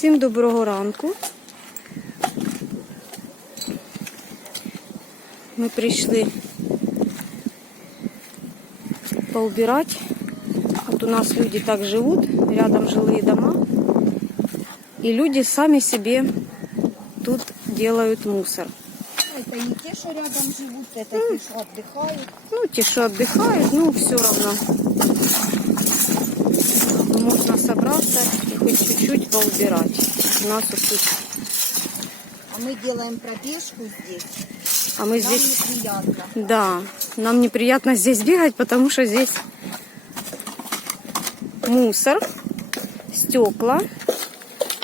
Всім доброго ранку. Ми прийшли поубирать. Вот у нас люди так живут, рядом жилые дома. И люди сами себе тут делают мусор. Это не те, что рядом живут, это те, что отдыхают. Ну, те, что отдыхают, ну, все равно. Можно собраться и хоть чуть-чуть поубирать. У нас вот тут... А мы делаем пробежку здесь. А мы Нам здесь... неприятно. Да, нам неприятно здесь бегать, потому что здесь мусор, стекла.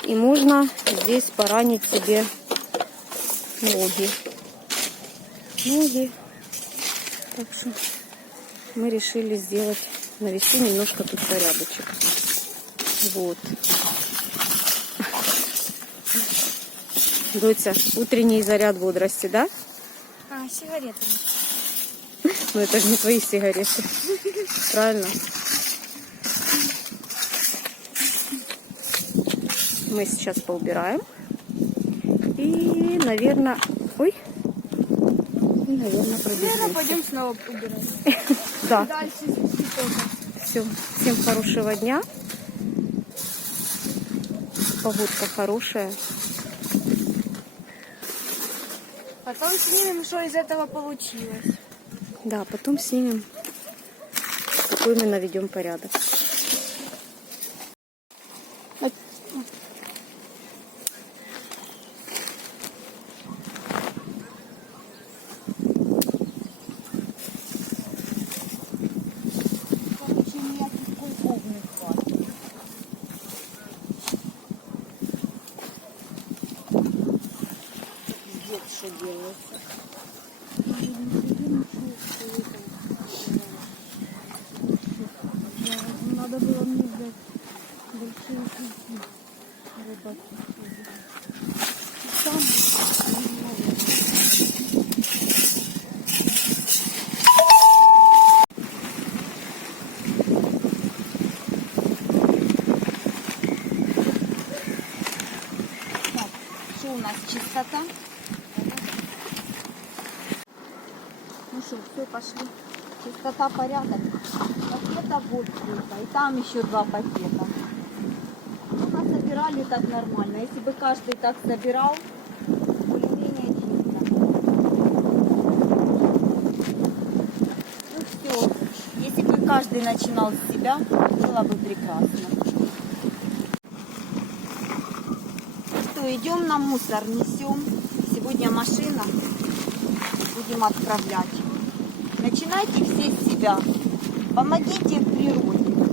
И можно здесь поранить себе ноги. Так что мы решили сделать, навести немножко тут порядочек. Вот. Доця, утренний заряд бодрости, да? А, сигаретами. Ну это же не твои сигареты. Правильно? Мы сейчас поубираем. И, наверное... Ой. И, наверное, пробежимся. Пойдем снова убирать. Да. Дальше тоже. Все. Всем хорошего дня. Погодка хорошая. Потом снимем, что из этого получилось. Да, потом снимем, какой мы наведем порядок. Короче, никаких кругов не хватит. Здесь что делается? Надо было мне взять большие ключи. Так, что у нас чистота? Ну что, все, пошли. Чистота, порядок. Пакета вот сколько. И там еще 2 пакета. Ну, насобирали так нормально. Если бы каждый так собирал, более-менее чисто. Ну все. Если бы каждый начинал с себя, было бы прекрасно. Что, идем на мусор, несем. Сегодня машина. Будем отправлять. Начинайте все с себя. Помогите природе.